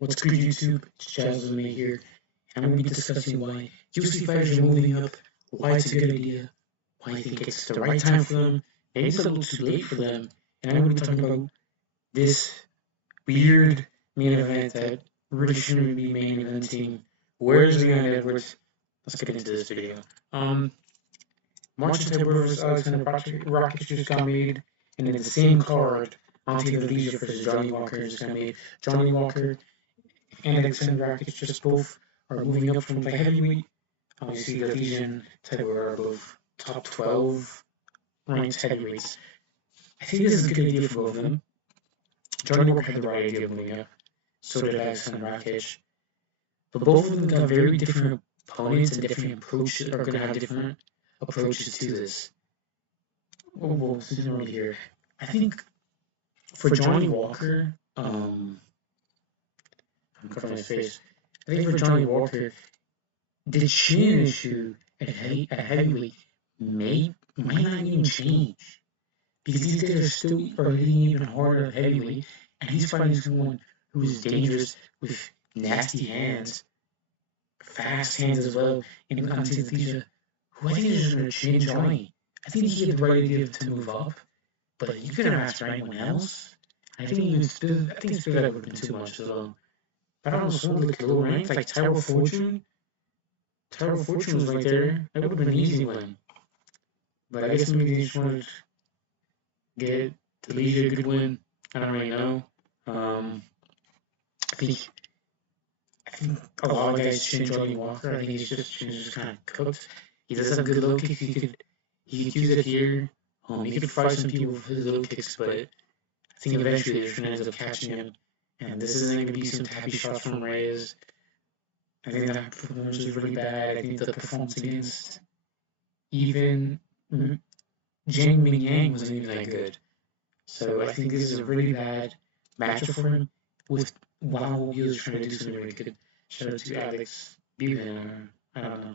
What's good, YouTube? It's jazzlovesmma here, and I'm going to be discussing why UFC fighters are moving up, why it's a good idea, why I think it's the right time for them, maybe it's a little too late for them, and I'm going to be talking about this weird main event that really shouldn't be main eventing. Where's Leon Edwards? Let's get into this video. Marcin Tybura versus Alexander Rakic just got made, and in the same card, Ante Leisure versus Johnny Walker just got made. Johnny Walker and Alexander Rakic just both are moving up from the heavyweight. Obviously, the Legion type are both top 12 ranked heavyweights. I think this is a good idea for both of them. Johnny Walker had the right idea of moving up. So did Alexander Rakic. But both of them got very different opponents and different approaches, are going to have different approaches to this. Well, this isn't really here. I think for Johnny Walker, I'm covering his face. I think for Johnny Walker, the chin issue at heavyweight might not even change. Because these guys are hitting even harder at heavyweight, and he's fighting someone who is dangerous with nasty hands, fast hands as well, and Ante Leisure, who I think is just going to change Johnny. I think he had the right idea to move up, but you couldn't ask for anyone else. I think Spivak would have been too much as well. But I don't know, someone like low ranked, like Tyrell Fortune. Tyrell Fortune was right there. That would have been an easy win. But I guess maybe they just wanted to get the Leisure a good win. I don't really know. I think a lot of guys change Johnny Walker. I think he's just kind of cooked. He does have good low kicks. He could use it here. He could fry some people with his low kicks, but I think eventually they're going to end up catching him. And this isn't going to be some happy shots from Reyes. I think that performance was really bad. I think the performance against even Jang Ming Yang wasn't even that good. So I think this is a really bad matchup for him. While he was trying to do something really good. Shout out to Alex Bevan, or I don't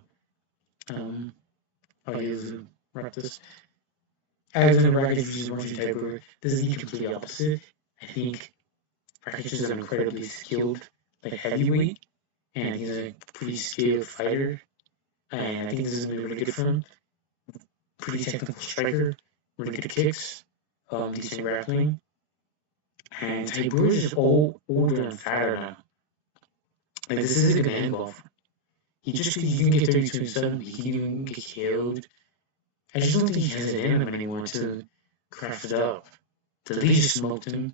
know. I'll use wrap this. Alexander Rakic versus Marcin Tybura. This is the complete opposite. I think Rakic is an incredibly skilled, heavyweight, and he's a pretty skilled fighter. And I think this is going to be really good for him. Pretty technical striker, really good kicks, decent grappling. And Tybura is just older and fatter now. This isn't going to end well for him. He can get 32-7, he can even get killed. I just don't think he has it in him anymore to craft it up. The league just smoked him.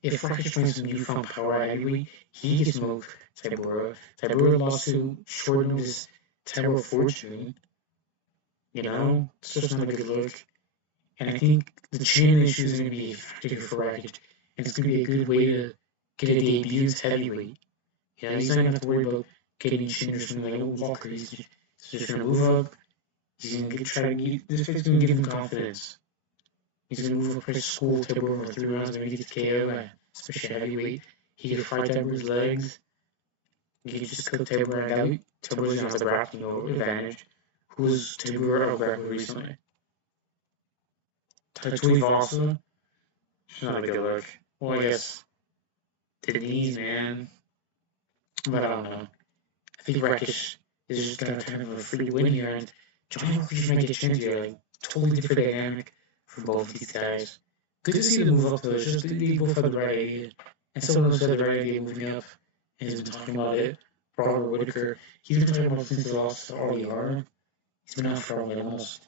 If Rakic finds some newfound power at heavyweight, he can smoke Tybura. Tybura lost to short notice Tyrell Fortune. It's just not a good look. And I think the chin issue is going to be a factor here for Rakic. And it's going to be a good way to get a debut to heavyweight. He's not going to have to worry about getting chin or something like Walker. He's just going to move up. He's going to try to get this fight's going to give him confidence. He's going to move up pretty school Tybura over 3 rounds and maybe get KO, especially heavyweight. He could fry Tybura's legs. He could just cook Tybura out. Tybura's going to have the grappling advantage. Who's Tybura out-grappled recently? Tuivasa? Not a good look. Well, I guess the knees, man. But I don't know. I think Rakic is just got kind of a free win here, and Johnny Walker just might get changed here. Totally different dynamic for both of these guys. Good to see them move up, though. It's just they both had the right idea. And someone else had the right idea moving up, and he's been talking about it. Robert Whitaker, he's been talking about it since he lost to RDR. He's been out for almost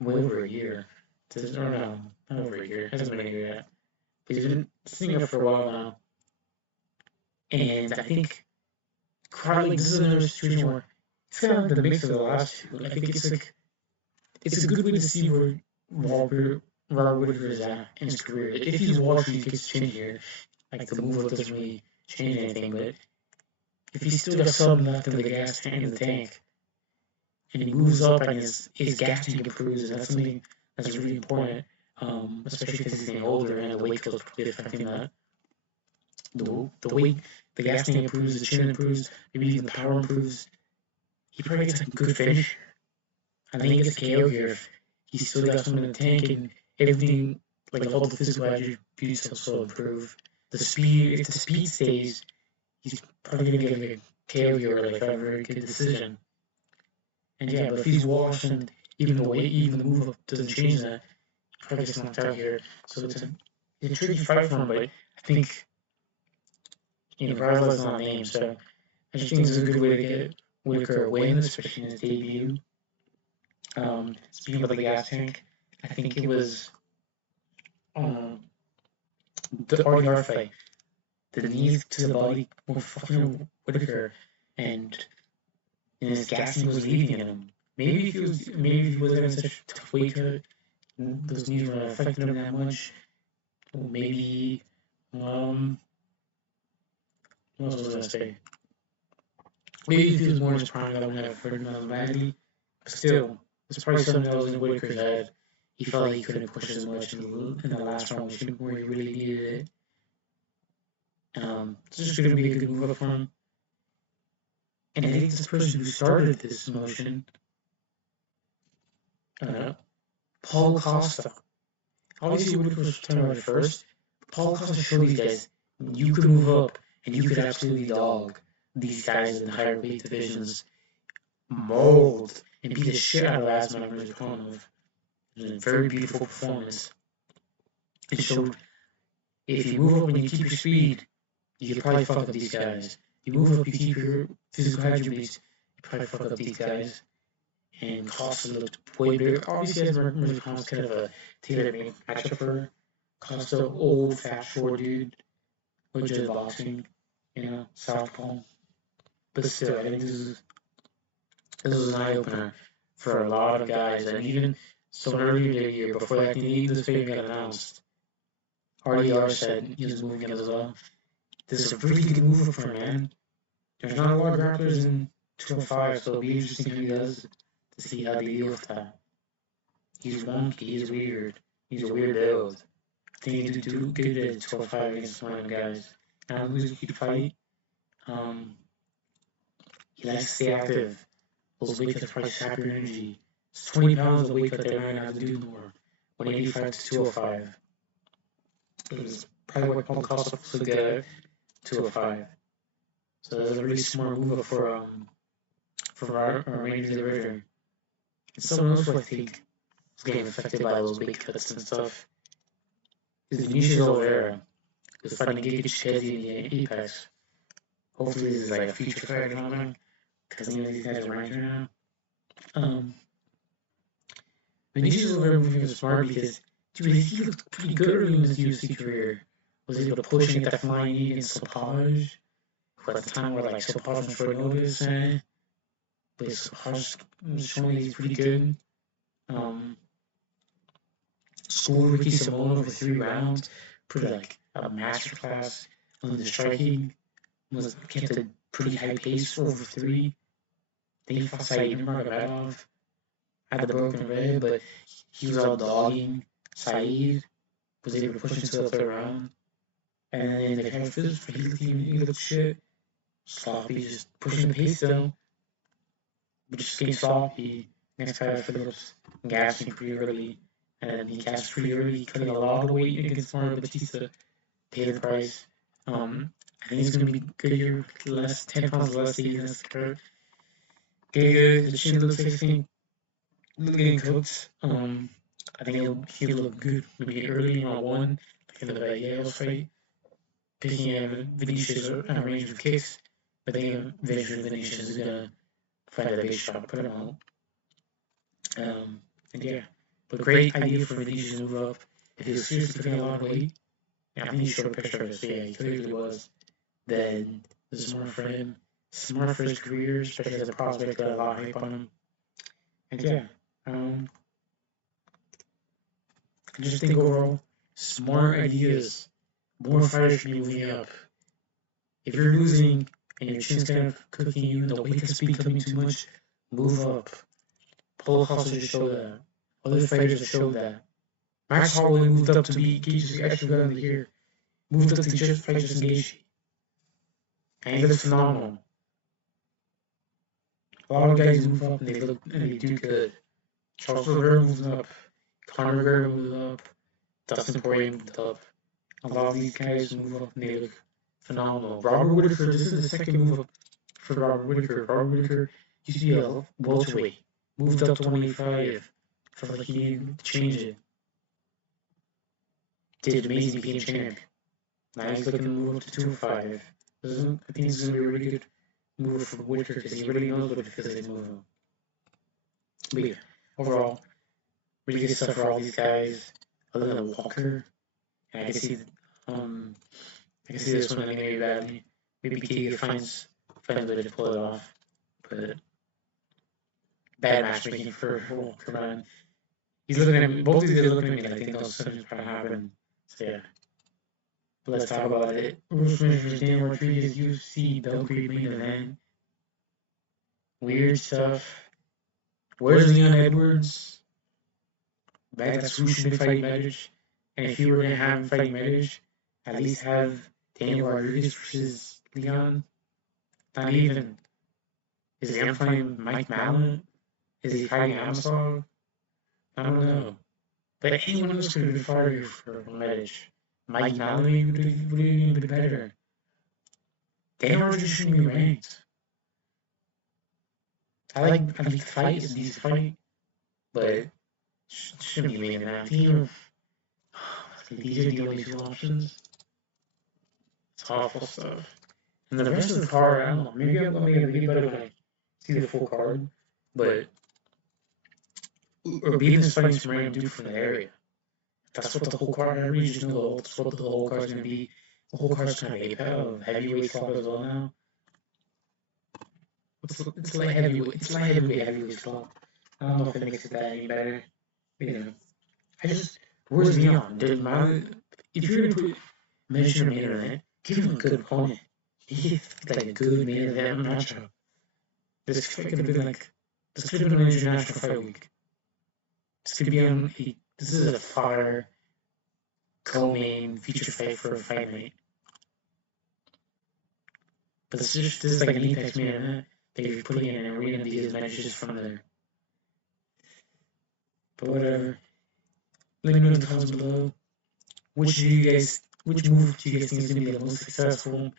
way over a year. Not over a year. Hasn't been a year yet. But he's been sitting up for a while now. And I think this is another situation where it's kind of like the mix of the last two. I think it's a good way to see where Robert Whitaker is at in his career. If he's Walker, he gets changed here. The move up doesn't really change anything, but if he's still got some left in the gas tank in the tank, and he moves up and his gas tank improves, and that's something that's really important, especially because he's getting older and the weight cut is probably affecting that. The weight, the gas tank improves, the chin improves, maybe even the power improves. He probably gets a good finish. I think he gets KO here if he's still got some in the tank and everything, all the physical attributes also improve. the speed, if the speed stays, he's probably gonna get like a KO here or like a very good decision. And yeah, but if he's washed and even the weight, even the move up doesn't change that, he probably gets knocked out here. So it's a tricky fight for him, but I think Bradley's not named, so I just think this is a good way to get Whitaker a win, especially in his debut. Speaking of the gas tank, I think it was um, the RDR fight. The knees to the body were fucking Whitaker, and his gas tank was leaving him. Maybe if he wasn't having such a tough weight cut, those knees were affecting him that much. Maybe what else was I gonna say? Maybe if he was more in his prime, that wouldn't have hurt him as badly. But still, it's probably something that was in Whitaker's head. He felt like he couldn't push as much in the last round, where he really needed it. It's just going to be a good move up for him. And I think this person who started this motion, Paul Costa. Obviously, Whitaker was talking about it first. Paul Costa showed these guys you could move up and you could absolutely dog these guys in higher weight divisions, mold and beat the shit out of Asman Rakhmonov. It was a very beautiful performance. It showed if you move up and you keep your speed, you could probably fuck up these guys. You move up, you keep your physical attributes, you probably fuck up these guys. And Costa looked way bigger. Obviously, as Rakhmonov's kind of a tailor-made matchup for Costa, old, fat, short dude, which is boxing, southpaw. But still, I think this was an eye-opener for a lot of guys. And even so earlier in the year, before that, this fight got announced, RDR said he was moving it as well. This is a really good move for him, man. There's not a lot of grapplers in 205, so it'll be interesting how he does to see how they deal with that. He's wonky, he's weird, he's a weird build. I think he'd do good at 205 against one of them guys. Now who's he'd fight? He likes to stay active. Those weight cuts probably sap your energy. It's 20 pounds of weight cut they might have to do more. 185 to 205. It was probably what Paul Costa was good at 205. So that's a really smart move for our Rangers of the River. And someone else who I think was getting affected by those weight cuts and stuff is Vinicius Oliveira, who's fighting Giga Chikadze in the Apex. Hopefully this is like a future fight or something, because these guys are ranked right now. Vinicius Oliveira moving was smart because, dude, he looked pretty good early in his UFC career. Was able to push and get that flying knee against Sapage, who at the time were like Sapage on short notice, but Sapage was showing he's pretty good. Schooled Ricky Simone over 3 rounds, pretty like a masterclass on the striking. Was kept a pretty high pace for over 3. Then he fought Saeed Nurmagomedov, had the broken rib, but he was out dogging Saeed, was able to push into the 3rd round. And then in the head fist, he looked shit. Sloppy, just pushing the pace though. But just getting sloppy. Next fight, Phillips gassing pretty early. And then he gassed pretty early, cutting a lot of weight against Mario Batista. Paid the price. I think he's going to be good here. 10 pounds less than that's the curve. Giga, the chin looks like he's getting cooked. I think he'll look good maybe early in round 1, like in the Vallejo fight. Picking up Vinicius at range of kicks, but I think eventually Vinicius is going to find a big shot, put him out. And yeah, but great idea for Vinicius to move up. If he was seriously putting a lot of weight, I think he showed a picture of it, so yeah, he clearly was. Then this is smart for him, smart for his career, especially as a prospect, got a lot of hype on him. And yeah, I just think overall, smart ideas, more fighters should be moving up. If you're losing and your chin's kind of cooking you and the weight of speed coming too much, move up. Paulo Costa just showed that. Other fighters have showed that. Max Holloway moved up to be Gage's extra guy of the year. Moved up to just fight just Gaethje. And he looks phenomenal. A lot of guys move up and they do good. Charles Oliveira moves up. Conor McGregor moves up. Dustin Poirier moved up. A lot of these guys move up and they look phenomenal. Robert Whitaker, this is the second move up for Robert Whitaker. Robert Whitaker used to be a welterweight, moved up to 185. Felt like he needed to change it. Did amazing, became champion. Now he's looking to move up to 205. I think this is going to be a really good move for Whitaker because he really knows what it feels like to move him. But yeah, overall, really good stuff for all these guys. Other than Walker, and I can see, this one ending maybe badly. Maybe Giga finds a way to pull it off, but bad matchmaking for Walker, man. He's looking at me. Both of these guys are looking at me like they know something's probably happening. So yeah, but let's talk about it. Bruce Smith versus Dan Rodriguez UFC Belgrade main event. Weird stuff. Where's Leon Edwards? That's who should be fighting Medic. And if you were gonna have him fighting Medic, at least have Daniel Rodriguez versus Leon. Not even. Is Leon fighting Mike Malin? Is he fighting Amosov? I don't know. But anyone else could have been fighting for Medic. Mike Malin would have even been better. Daniel Rodriguez shouldn't be ranked. I like the fight, it's a decent fight, but shouldn't be making that. These are the only two options. It's awful stuff. And the rest of the card, I don't know. Maybe I'm gonna get a video better when I see the full card, but Urban is fighting some random dude from the area. That's what the whole card. I really just know that's what the whole card's gonna be. The whole card's kind of heavyweight slot as well now. It's light heavyweight. It's light heavyweight slot. I don't know if it makes it that any better. You know, where's Leon? If you're gonna put mention a main event, give him a good opponent. Give like a good main event matchup. This could have been an international fight week. This could be on. This is a fire co-main feature fight for a fight night. But this is like an Apex main event that you're putting in an arena because matches from there. But whatever. Let me know in the comments below. Which move do you guys think is gonna be the most successful?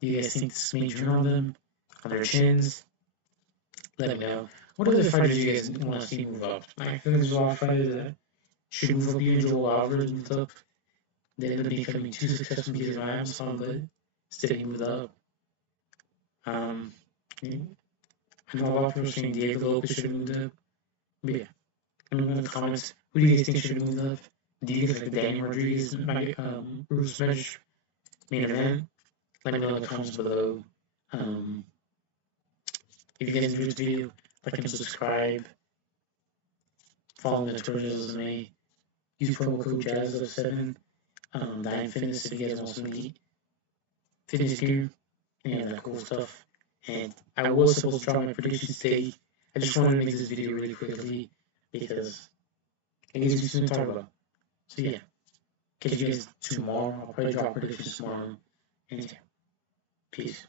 Do you guys think this may turn on them, on their chins? Let me know. What other fighters do you guys want to see move up? I think there's a lot of fighters that should move up. Even Joel Alvarez moved up. They ended up becoming too successful because of Amazon, but still he moved up. I know a lot of people are saying Diego Lopez should have moved up. But yeah, let me know in the comments. Who do you guys think should have moved up? Do you think like Daniel Rodriguez and Bruce Medic main event? Let me know in the comments below. If you guys enjoyed this video, like and subscribe. Follow me on Twitter, jazzlovesmma. Use promo code jazzlovesmma. Diamond Fitness if you guys want some fitness gear and that cool stuff. And I was supposed to drop my predictions today. I just wanted to make this video really quickly because it gives me something to talk about. So yeah, catch you guys tomorrow. I'll probably drop predictions tomorrow. And yeah, peace.